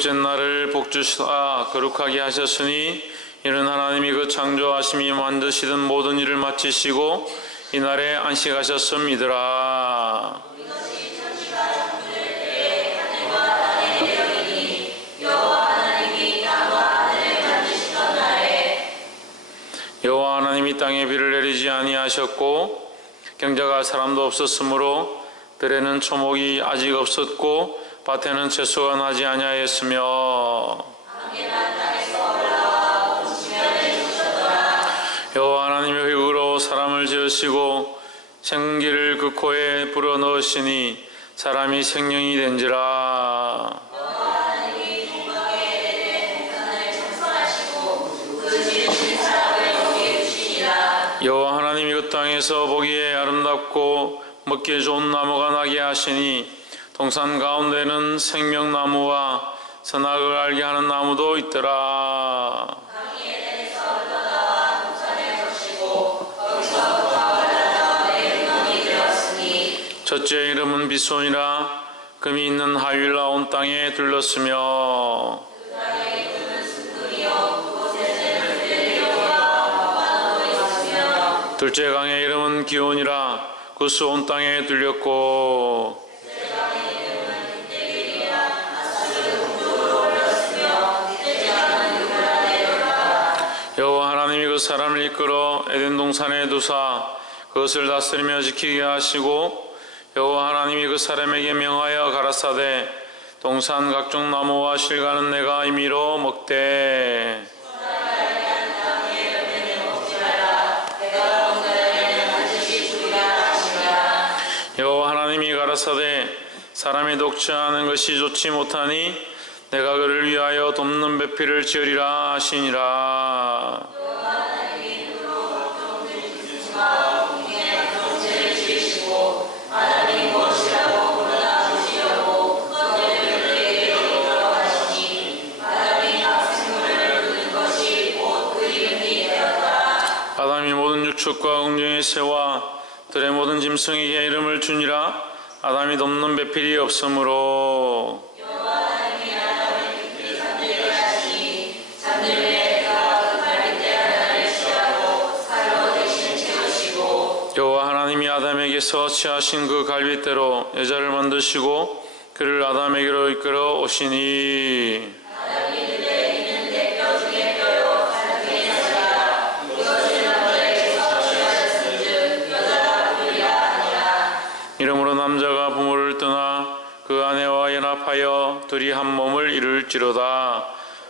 일곱째 날을 복주시사 거룩하게 하셨으니 이는 하나님이 그 창조하심이 만드시던 모든 일을 마치시고 이날에 안식하셨음이더라. 여호와 하나님이 땅에 비를 내리지 아니하셨고 경작할 사람도 없었으므로 들에는 초목이 아직 없었고 밭에는 채소가 나지 아니하였으며 여호와 하나님이 흙으로 사람을 지으시고 생기를 그 코에 불어넣으시니 사람이 생명이 된지라. 여호와 하나님이 그 땅에서 보기에 아름답고 먹기에 좋은 나무가 나게 하시니 동산 가운데는 생명나무와 선악을 알게 하는 나무도 있더라. 첫째 이름은 비손이라 금이 있는 하윌라 온 땅에 들렀으며 둘째 강의 이름은 기온이라 구스 온 땅에 들렸고 여호와 하나님이 그 사람을 이끌어 에덴 동산에 두사 그것을 다스리며 지키게 하시고 여호와 하나님이 그 사람에게 명하여 가라사대 동산 각종 나무와 실과는 내가 임의로 먹되 여호와 하나님이 가라사대 사람이 독취하는 것이 좋지 못하니 내가 그를 위하여 돕는 배필을 지으리라 하시니라. 아담이 모든 육축과 궁중의 새와 들의 모든 짐승에게 이름을 주니라. 아담이 돕는 배필이 없으므로 여호와 하나님이 아담에게서 취하신 그 갈빗대로 여자를 만드시고 그를 아담에게로 이끌어 오시니 이러므로 남자가 부모를 떠나 그 아내와 연합하여 둘이 한 몸을 이룰지로다.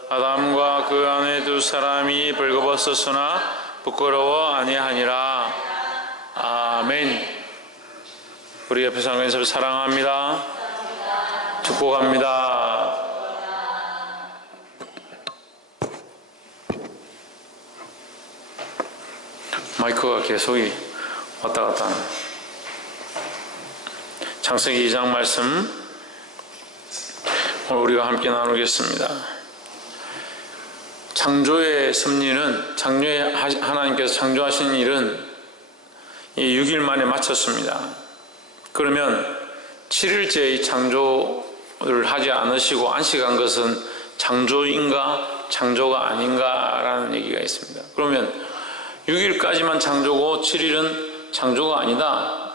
아담과 그 아내 두 사람이 벌거벗었으나 부끄러워 아니하니라. 아멘. 우리 옆에 상관에서 사랑합니다. 축복합니다. 마이크가 계속 왔다 갔다 하네. 창세기 2장 말씀 오늘 우리가 함께 나누겠습니다. 창조의 섭리는 창조의 하나님께서 창조하신 일은 6일 만에 마쳤습니다. 그러면 7일째 이 창조를 하지 않으시고 안식한 것은 창조인가 창조가 아닌가라는 얘기가 있습니다. 그러면 6일까지만 창조고 7일은 창조가 아니다.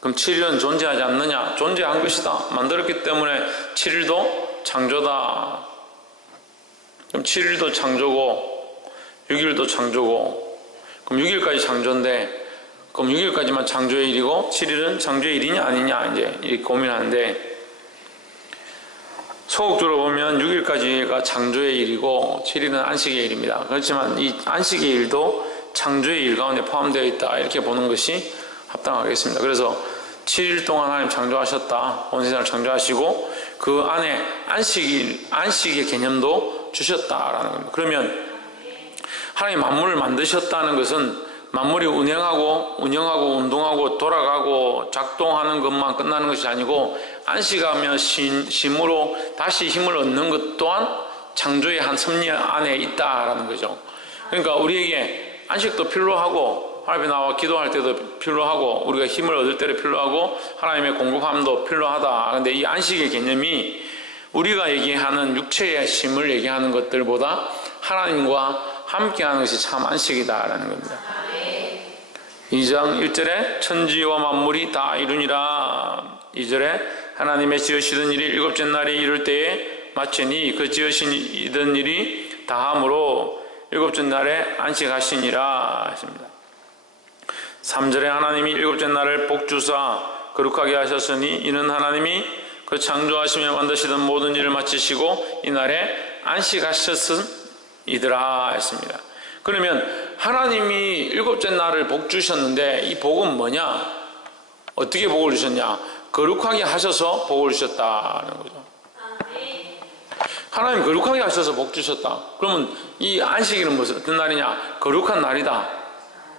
그럼 7일은 존재하지 않느냐? 존재한 것이다. 만들었기 때문에 7일도 창조다. 그럼 7일도 창조고 6일도 창조고 그럼 6일까지 창조인데 그럼 6일까지만 창조의 일이고 7일은 창조의 일이냐 아니냐 이제 이렇게 고민하는데 소극적으로 보면 6일까지가 창조의 일이고 7일은 안식의 일입니다. 그렇지만 이 안식의 일도 창조의 일 가운데 포함되어 있다 이렇게 보는 것이 합당하겠습니다. 그래서 7일 동안 하나님 창조하셨다. 온 세상을 창조하시고 그 안에 안식의 개념도 주셨다라는 겁니다. 그러면 하나님 만물을 만드셨다는 것은 만물이 운영하고 운동하고 돌아가고 작동하는 것만 끝나는 것이 아니고 안식하며 쉼으로 다시 힘을 얻는 것 또한 창조의 한 섭리 안에 있다라는 거죠. 그러니까 우리에게 안식도 필요하고 하나님 나와 기도할 때도 필요하고 우리가 힘을 얻을 때도 필요하고 하나님의 공급함도 필요하다. 그런데 이 안식의 개념이 우리가 얘기하는 육체의 힘을 얘기하는 것들보다 하나님과 함께하는 것이 참 안식이다라는 겁니다. 2장 1절에 천지와 만물이 다 이루니라. 2절에 하나님의 지으시던 일이 일곱째 날이 이룰 때에 마치니 그 지으시던 일이 다함으로 일곱째 날에 안식하시니라 했습니다. 3절에 하나님이 일곱째 날을 복주사 거룩하게 하셨으니 이는 하나님이 그 창조하시며 만드시던 모든 일을 마치시고 이 날에 안식하셨음이더라 했습니다. 그러면 하나님이 일곱째 날을 복 주셨는데 이 복은 뭐냐? 어떻게 복을 주셨냐? 거룩하게 하셔서 복을 주셨다는 거죠. 하나님 거룩하게 하셔서 복 주셨다. 그러면 이 안식일은 무슨 어떤 날이냐? 거룩한 날이다.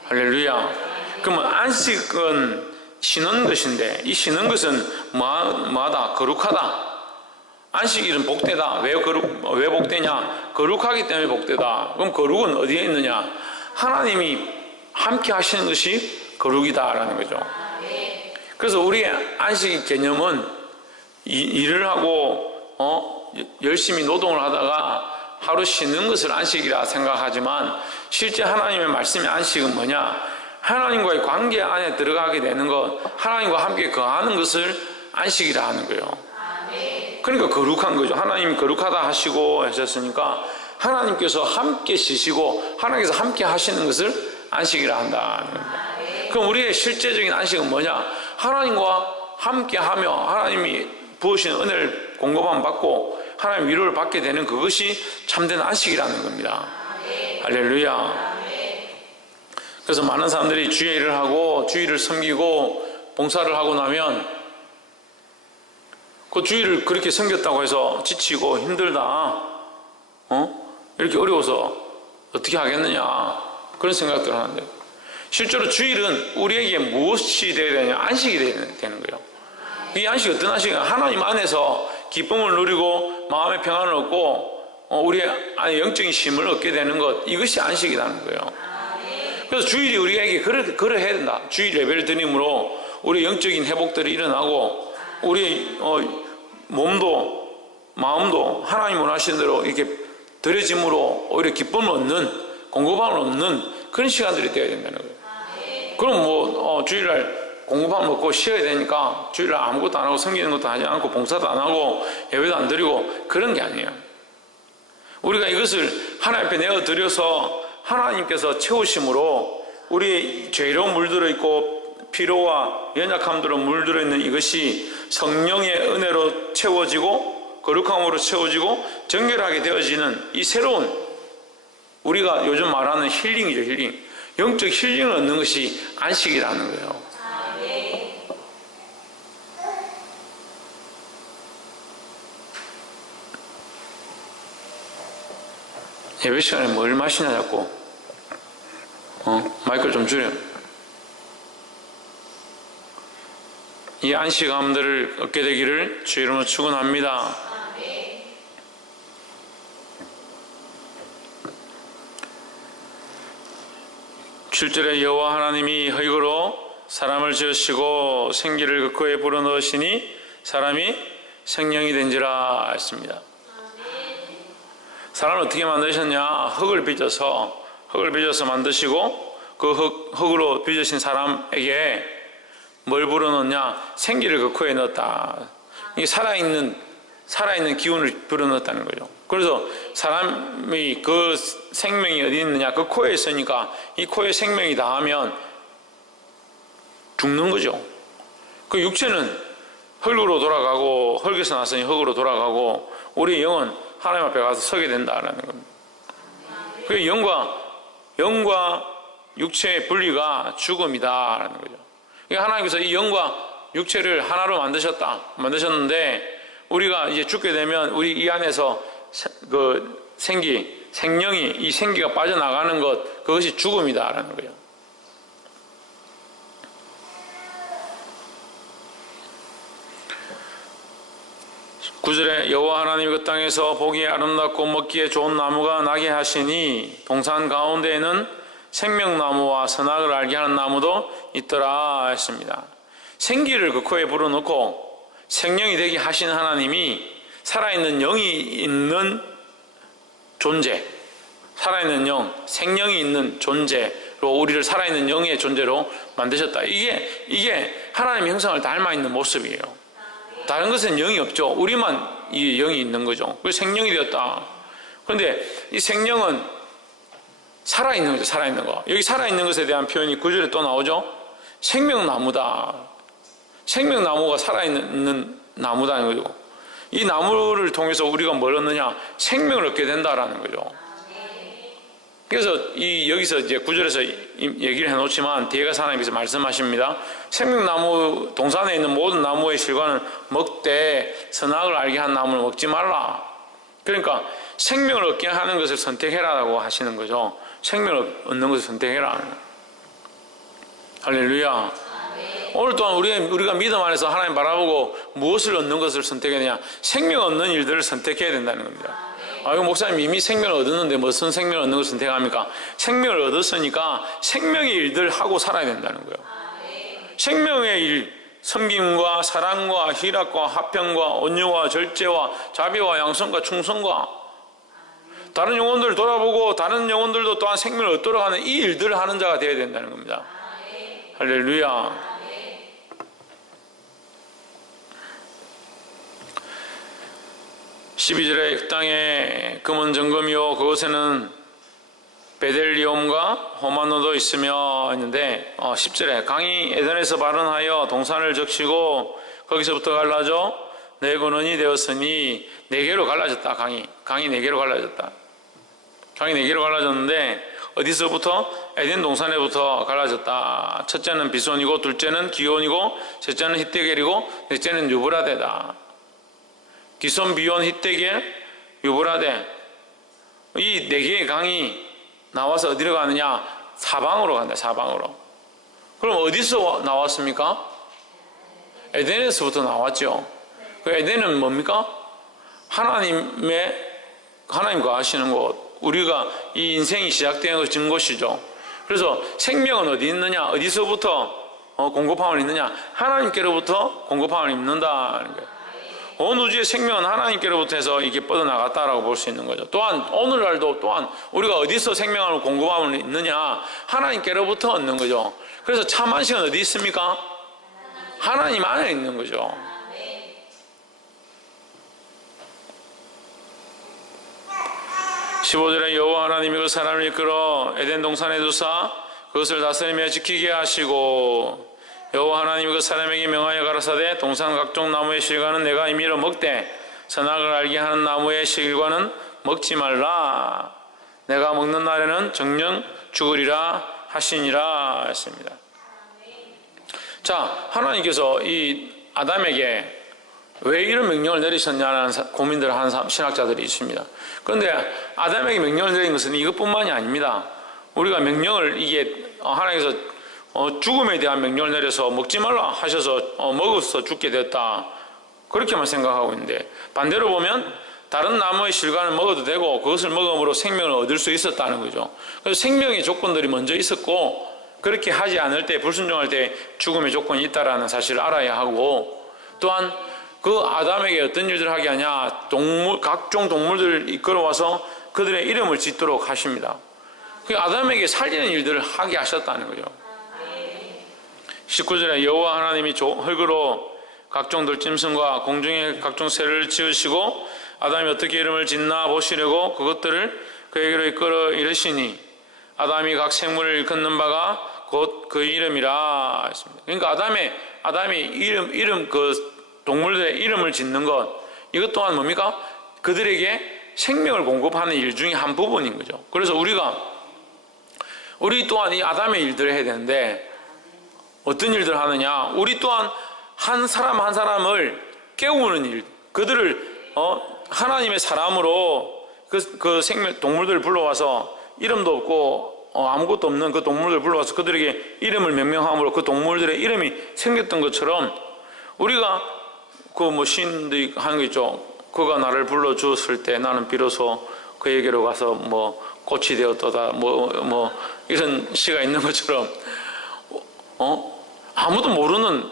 할렐루야. 그러면 안식은 쉬는 것인데 이 쉬는 것은 뭐하다? 거룩하다. 안식일은 복되다. 왜 복되냐? 거룩하기 때문에 복되다. 그럼 거룩은 어디에 있느냐? 하나님이 함께 하시는 것이 거룩이다라는 거죠. 그래서 우리의 안식 개념은 일을 하고 열심히 노동을 하다가 하루 쉬는 것을 안식이라 생각하지만 실제 하나님의 말씀의 안식은 뭐냐? 하나님과의 관계 안에 들어가게 되는 것, 하나님과 함께 거하는 것을 안식이라 하는 거예요. 그러니까 거룩한 거죠. 하나님이 거룩하다 하시고 하셨으니까 하나님께서 함께 쉬시고 하나님께서 함께 하시는 것을 안식이라 한다는 겁니다. 그럼 우리의 실제적인 안식은 뭐냐? 하나님과 함께 하며 하나님이 부으시는 은혜를 공급함 받고 하나님 위로를 받게 되는 그것이 참된 안식이라는 겁니다. 할렐루야. 그래서 많은 사람들이 주의 일을 하고 주의를 섬기고 봉사를 하고 나면 그 주의를 그렇게 섬겼다고 해서 지치고 힘들다, 이렇게 어려워서 어떻게 하겠느냐 그런 생각들을 하는데 실제로 주일은 우리에게 무엇이 되어야 되냐? 안식이 되는 거예요. 이 안식이 어떤 안식이냐? 하나님 안에서 기쁨을 누리고 마음의 평안을 얻고 우리의 안에 영적인 힘을 얻게 되는 것, 이것이 안식이라는 거예요. 그래서 주일이 우리에게 그러해야 된다. 주일 예배를 드림으로 우리 영적인 회복들이 일어나고 우리 몸도 마음도 하나님 원하시는 대로 이렇게 드려짐으로 오히려 기쁨을 얻는, 공급함을 얻는 그런 시간들이 되어야 된다는 거예요. 그럼 주일날 공급함을 먹고 쉬어야 되니까 주일날 아무것도 안 하고 섬기는 것도 하지 않고 봉사도 안 하고 예배도 안 드리고 그런 게 아니에요. 우리가 이것을 하나님 앞에 내어드려서 하나님께서 채우심으로 우리의 죄로 물들어 있고 피로와 연약함들로 물들어 있는 이것이 성령의 은혜로 채워지고 거룩함으로 채워지고 정결하게 되어지는 이 새로운, 우리가 요즘 말하는 힐링이죠. 힐링. 영적 힐링을 얻는 것이 안식이라는 거예요. 예배 시간에 뭘 마시냐 자꾸. 마이크를 좀 줄여. 이 안식함들을 얻게 되기를 주 이름으로 축원합니다. 7절에 여호와 하나님이 흙으로 사람을 지으시고 생기를 그 코에 불어넣으시니 사람이 생명이 된지라 했습니다. 사람을 어떻게 만드셨냐? 흙을 빚어서 만드시고 그 흙으로 빚으신 사람에게 뭘 불어넣냐? 생기를 그 코에 넣었다. 이게 살아있는 기운을 불어넣었다는 거죠. 그래서 사람이 그 생명이 어디 있느냐? 그 코에 있으니까 이 코에 생명이 닿으면 죽는 거죠. 그 육체는 흙으로 돌아가고 흙에서 났으니 흙으로 돌아가고 우리 영은 하나님 앞에 가서 서게 된다라는 겁니다. 그 영과 육체의 분리가 죽음이다라는 거죠. 그러니까 하나님께서 이 영과 육체를 하나로 만드셨는데 우리가 이제 죽게 되면 우리 이 안에서 그 생명이 이 생기가 빠져나가는 것, 그것이 죽음이다라는 거예요. 구절에 여호와 하나님이 그 땅에서 보기에 아름답고 먹기에 좋은 나무가 나게 하시니 동산 가운데에는 생명나무와 선악을 알게 하는 나무도 있더라 했습니다. 생기를 그 코에 불어넣고 생명이 되게 하신 하나님이 살아있는 영이 있는 존재, 살아있는 영, 생명이 있는 존재로 우리를 살아있는 영의 존재로 만드셨다. 이게 하나님의 형상을 닮아 있는 모습이에요. 다른 것은 영이 없죠. 우리만 이 영이 있는 거죠. 그래서 생명이 되었다. 그런데 이 생명은 살아있는 거죠. 살아있는 거. 여기 살아있는 것에 대한 표현이 9절에 또 나오죠. 생명나무다. 생명나무가 살아있는 나무다는 거죠. 이 나무를 통해서 우리가 뭘 얻느냐? 생명을 얻게 된다라는 거죠. 그래서 여기서 이제 9절에서 얘기를 해놓지만 뒤에 가서 하나님께서 말씀하십니다. 생명나무 동산에 있는 모든 나무의 실과는 먹되 선악을 알게 한 나무를 먹지 말라. 그러니까 생명을 얻게 하는 것을 선택해라라고 하시는 거죠. 생명을 얻는 것을 선택해라. 할렐루야. 오늘 또한 우리가 믿음 안에서 하나님 바라보고 무엇을 얻는 것을 선택해야 되냐? 생명 얻는 일들을 선택해야 된다는 겁니다. 이거 목사님 이미 생명을 얻었는데 무슨 생명을 얻는 것을 선택합니까? 생명을 얻었으니까 생명의 일들 하고 살아야 된다는 거예요. 생명의 일, 섬김과 사랑과 희락과 화평과 온유와 절제와 자비와 양선과 충성과 다른 영혼들을 돌아보고 다른 영혼들도 또한 생명을 얻도록 하는 이 일들을 하는 자가 되어야 된다는 겁니다. 할렐루야. 12절에 그 땅에 금은 정금이요 그곳에는 베델리움과 호마노도 있으며 했는데 10절에 강이 에덴에서 발원하여 동산을 적시고 거기서부터 갈라져 네 근원이 되었으니 네 개로 갈라졌다. 강이 네 개로 갈라졌다. 강이 네 개로 갈라졌는데 어디서부터? 에덴 동산에부터 갈라졌다. 첫째는 비손이고 둘째는 기온이고 셋째는 히데겔이고 넷째는 유브라데다. 기손, 비온, 히데겔, 유브라데 이 네 개의 강이 나와서 어디로 가느냐? 사방으로 간다. 사방으로. 그럼 어디서 나왔습니까? 에덴에서부터 나왔죠. 그 에덴은 뭡니까? 하나님과 하시는 곳, 우리가 이 인생이 시작된 곳이죠. 그래서 생명은 어디 있느냐? 어디서부터 공급함을 입느냐? 하나님께로부터 공급함을 입는다는 거예요. 온 우주의 생명은 하나님께로부터 해서 이게 뻗어나갔다라고 볼 수 있는 거죠. 또한 오늘날도 또한 우리가 어디서 생명을 공급함을 있느냐? 하나님께로부터 얻는 거죠. 그래서 참 안식은 어디 있습니까? 하나님 안에 있는 거죠. 15절에 여호와 하나님이 그 사람을 이끌어 에덴 동산에 두사 그것을 다스리며 지키게 하시고 여호와 하나님이 그 사람에게 명하여 가라사대 동산 각종 나무의 실과는 내가 임의로 먹되 선악을 알게 하는 나무의 실과는 먹지 말라. 내가 먹는 날에는 정령 죽으리라 하시니라 했습니다. 자, 하나님께서 이 아담에게 왜 이런 명령을 내리셨냐는 고민들을 하는 신학자들이 있습니다. 그런데 아담에게 명령을 내린 것은 이것뿐만이 아닙니다. 우리가 명령을 하나님께서 죽음에 대한 명령을 내려서 먹지 말라 하셔서 먹어서 죽게 됐다. 그렇게만 생각하고 있는데 반대로 보면 다른 나무의 실과는 먹어도 되고 그것을 먹음으로 생명을 얻을 수 있었다는 거죠. 그래서 생명의 조건들이 먼저 있었고 그렇게 하지 않을 때 불순종할 때 죽음의 조건이 있다는 사실을 알아야 하고 또한 그 아담에게 어떤 일들을 하게 하냐 각종 동물들을 이끌어와서 그들의 이름을 짓도록 하십니다. 그 아담에게 살리는 일들을 하게 하셨다는 거죠. 19절에 여호와 하나님이 흙으로 각종 들짐승과 공중의 각종 새를 지으시고 아담이 어떻게 이름을 짓나 보시려고 그것들을 그에게로 이끌어 이르시니 아담이 각 생물을 일컫는 바가 곧 그 이름이라 했습니다. 그러니까 아담이 이름 그 동물들의 이름을 짓는 것 이것 또한 뭡니까? 그들에게 생명을 공급하는 일 중에 한 부분인 거죠. 그래서 우리 또한 이 아담의 일들을 해야 되는데 어떤 일들을 하느냐? 우리 또한 한 사람 한 사람을 깨우는 일, 그들을 하나님의 사람으로 그 생명 동물들을 불러와서 이름도 없고 아무것도 없는 그 동물들을 불러와서 그들에게 이름을 명명함으로 그 동물들의 이름이 생겼던 것처럼 우리가 시인들이 하는 거 있죠. 그가 나를 불러 주었을 때 나는 비로소 그에게로 가서 꽃이 되었도다 이런 시가 있는 것처럼 아무도 모르는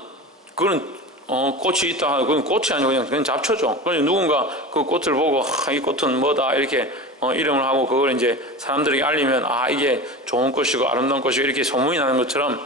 그런 꽃이 있다 하고 그건 꽃이 아니고 그냥 잡초죠. 그래서 누군가 그 꽃을 보고 이 꽃은 뭐다 이렇게 이름을 하고 그걸 이제 사람들에게 알리면 이게 좋은 꽃이고 아름다운 꽃이고 이렇게 소문이 나는 것처럼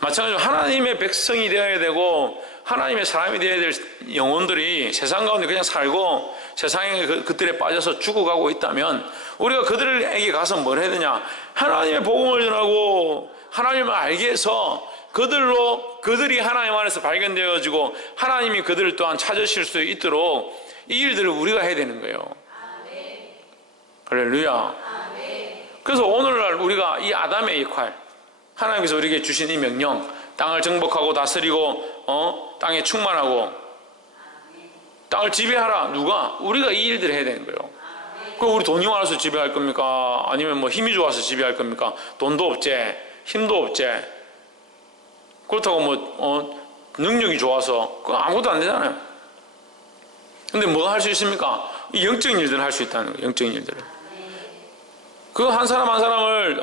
마찬가지로 하나님의 백성이 되어야 되고 하나님의 사람이 되어야 될 영혼들이 세상 가운데 그냥 살고 세상에 그들에 빠져서 죽어가고 있다면 우리가 그들에게 가서 뭘 해야 되냐? 하나님의 복음을 전하고 하나님을 알게 해서 그들이 하나님 안에서 발견되어지고 하나님이 그들을 또한 찾으실 수 있도록 이 일들을 우리가 해야 되는 거예요. 할렐루야. 그래서 오늘날 우리가 이 아담의 역할, 하나님께서 우리에게 주신 이 명령, 땅을 정복하고 다스리고 땅에 충만하고 땅을 지배하라. 누가? 우리가 이 일들을 해야 되는 거예요. 그럼 우리 돈이 많아서 지배할 겁니까? 아니면 뭐 힘이 좋아서 지배할 겁니까? 돈도 없지, 힘도 없지. 그렇다고 능력이 좋아서 그거 아무것도 안 되잖아요. 근데 뭐 할 수 있습니까? 이 영적인 일들을 할 수 있다는 거예요. 영적인 일들을. 그 한 사람 한 사람을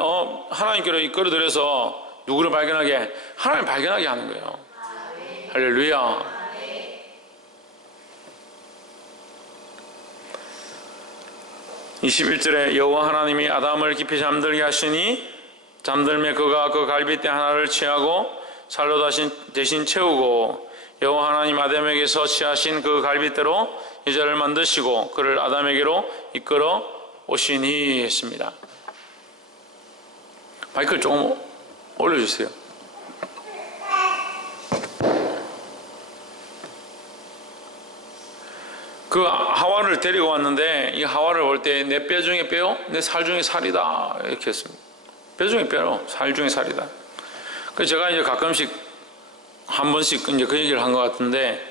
하나님께로 이끌어들여서 누구를 발견하게? 하나님을 발견하게 하는 거예요. 할렐루야. (21절에) 여호와 하나님이 아담을 깊이 잠들게 하시니 잠들매 그가 그 갈빗대 하나를 취하고 살로 대신 채우고 여호와 하나님 아담에게서 취하신 그 갈빗대로 여자를 만드시고 그를 아담에게로 이끌어 오시니 했습니다. 마이크를 조금 올려주세요. 그 하와를 데리고 왔는데 이 하와를 볼 때 내 뼈 중에 뼈요, 내 살 중에 살이다 이렇게 했습니다. 뼈 중에 뼈로 살 중에 살이다. 그래서 제가 이제 가끔씩 한 번씩 이제 그 얘기를 한 것 같은데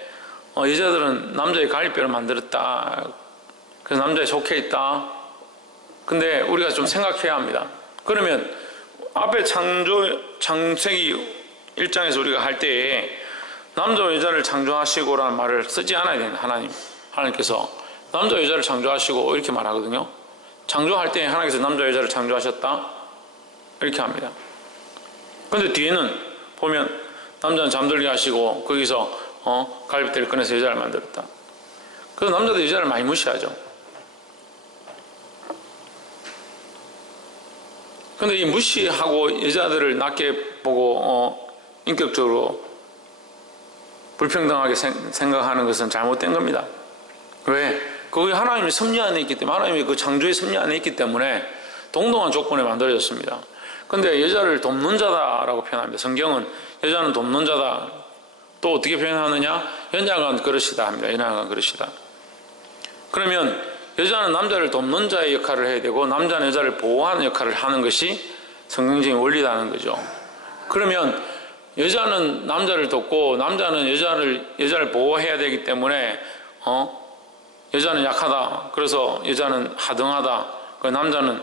여자들은 남자의 갈비뼈를 만들었다. 그래서 남자에 속해 있다. 근데 우리가 좀 생각해야 합니다. 그러면 앞에 창세기 1장에서 우리가 할 때에 남자와 여자를 창조하시고라는 말을 쓰지 않아야 되는 하나님께서 남자와 여자를 창조하시고 이렇게 말하거든요. 창조할 때 하나님께서 남자와 여자를 창조하셨다 이렇게 합니다. 근데 뒤에는 보면 남자는 잠들게 하시고 거기서 갈빗대를 꺼내서 여자를 만들었다. 그래서 남자도 여자를 많이 무시하죠. 근데 이 무시하고 여자들을 낮게 보고 인격적으로 불평등하게 생각하는 것은 잘못된 겁니다. 왜? 그게 하나님의 섭리 안에 있기 때문에, 하나님의 그 창조의 섭리 안에 있기 때문에 동등한 조건에 만들어졌습니다. 근데 여자를 돕는 자다라고 표현합니다. 성경은 여자는 돕는 자다. 또 어떻게 표현하느냐? 연약한 그릇이다 합니다. 연약한 그릇이다. 그러면 여자는 남자를 돕는 자의 역할을 해야 되고 남자는 여자를 보호하는 역할을 하는 것이 성경적인 원리라는 거죠. 그러면 여자는 남자를 돕고 남자는 여자를 보호해야 되기 때문에 여자는 약하다. 그래서 여자는 하등하다. 남자는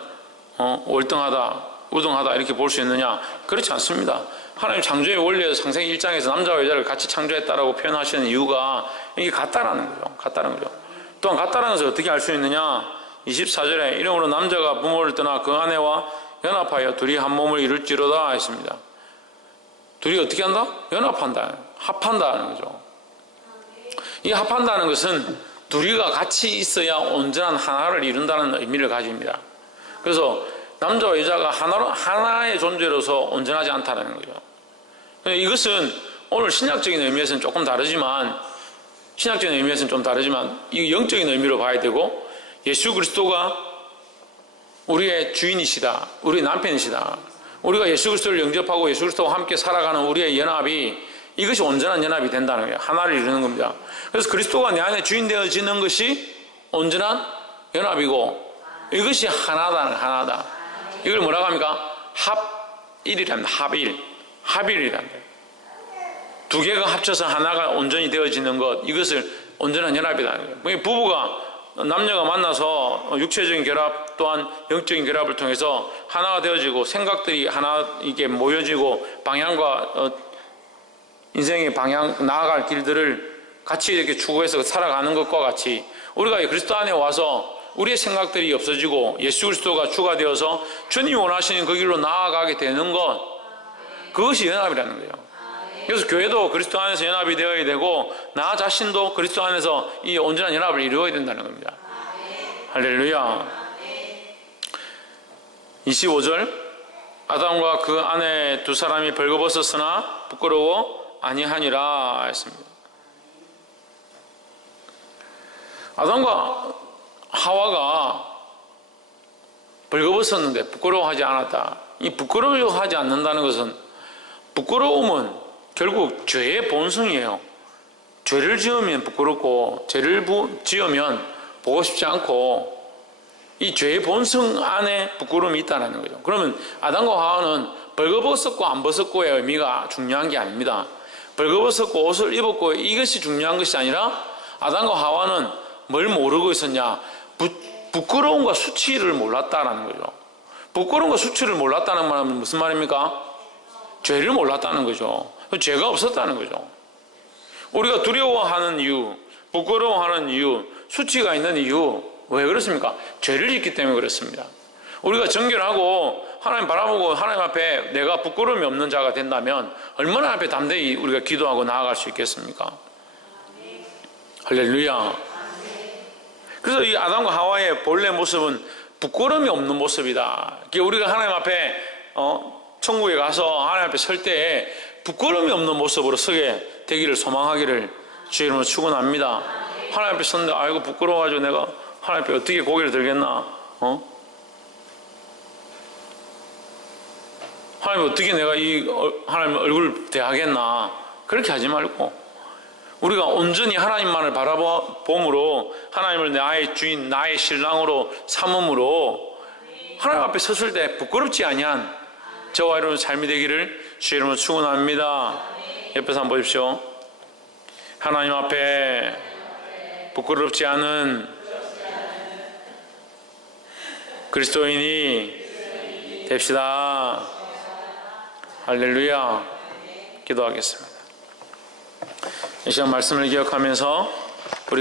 월등하다, 우등하다 이렇게 볼 수 있느냐? 그렇지 않습니다. 하나님 창조의 원리에서 창세기 1장에서 남자와 여자를 같이 창조했다라고 표현하시는 이유가 이게 같다라는 거죠. 같다는 거죠. 또한 같다라는 것을 어떻게 알 수 있느냐? 24절에 이러므로 남자가 부모를 떠나 그 아내와 연합하여 둘이 한 몸을 이룰지로다 했습니다. 둘이 어떻게 한다? 연합한다. 합한다는 거죠. 이 합한다는 것은 둘이가 같이 있어야 온전한 하나를 이룬다는 의미를 가집니다. 그래서 남자와 여자가 하나의 존재로서 온전하지 않다는 거죠. 이것은 오늘 신약적인 의미에서는 조금 다르지만 이 영적인 의미로 봐야 되고 예수 그리스도가 우리의 주인이시다. 우리의 남편이시다. 우리가 예수 그리스도를 영접하고 예수 그리스도와 함께 살아가는 우리의 연합이 이것이 온전한 연합이 된다는 거예요. 하나를 이루는 겁니다. 그래서 그리스도가 내 안에 주인 되어지는 것이 온전한 연합이고 이것이 하나다. 이걸 뭐라고 합니까? 합일이랍니다. 합일이랍니다. 두 개가 합쳐서 하나가 온전히 되어지는 것, 이것을 온전한 연합이라는 거예요. 부부가 남녀가 만나서 육체적인 결합 또한 영적인 결합을 통해서 하나가 되어지고 생각들이 하나 이게 모여지고 방향과 인생의 방향 나아갈 길들을 같이 이렇게 추구해서 살아가는 것과 같이 우리가 그리스도 안에 와서 우리의 생각들이 없어지고 예수 그리스도가 주가 되어서 주님이 원하시는 그 길로 나아가게 되는 것, 그것이 연합이라는 거예요. 그래서 교회도 그리스도 안에서 연합이 되어야 되고 나 자신도 그리스도 안에서 이 온전한 연합을 이루어야 된다는 겁니다. 할렐루야. 25절 아담과 그 아내 두 사람이 벌거벗었으나 부끄러워 아니하니라 했습니다. 아담과 하와가 벌거벗었는데 부끄러워하지 않았다. 이 부끄러워하지 않는다는 것은, 부끄러움은 결국 죄의 본성이에요. 죄를 지으면 부끄럽고 죄를 지으면 보고 싶지 않고, 이 죄의 본성 안에 부끄러움이 있다는 거죠. 그러면 아담과 하와는 벌거벗었고 안 벗었고의 의미가 중요한 게 아닙니다. 벌거벗었고 옷을 입었고 이것이 중요한 것이 아니라 아담과 하와는 뭘 모르고 있었냐? 부끄러움과 수치를 몰랐다는 거죠. 부끄러움과 수치를 몰랐다는 말은 무슨 말입니까? 죄를 몰랐다는 거죠. 죄가 없었다는 거죠. 우리가 두려워하는 이유, 부끄러워하는 이유, 수치가 있는 이유, 왜 그렇습니까? 죄를 짓기 때문에 그렇습니다. 우리가 정결하고 하나님 바라보고 하나님 앞에 내가 부끄러움이 없는 자가 된다면 얼마나 앞에 담대히 우리가 기도하고 나아갈 수 있겠습니까? 할렐루야. 그래서 이 아담과 하와의 본래 모습은 부끄러움이 없는 모습이다. 우리가 하나님 앞에 천국에 가서 하나님 앞에 설 때에 부끄러움이 없는 모습으로 서게 되기를 소망하기를 주의 이름으로 축원합니다. 하나님 앞에 섰는데 아이고 부끄러워가지고 내가 하나님 앞에 어떻게 고개를 들겠나? 하나님 어떻게 내가 이 하나님 얼굴을 대하겠나? 그렇게 하지 말고 우리가 온전히 하나님만을 바라봄으로 하나님을 나의 주인, 나의 신랑으로 삼음으로 하나님 앞에 섰을 때 부끄럽지 아니한 저와 여러분의 삶이 되기를 주의 이름으로 축원합니다. 옆에서 한번 보십시오. 하나님 앞에 부끄럽지 않은 그리스도인이 됩시다. 할렐루야. 기도하겠습니다. 이 시간 말씀을 기억하면서 우리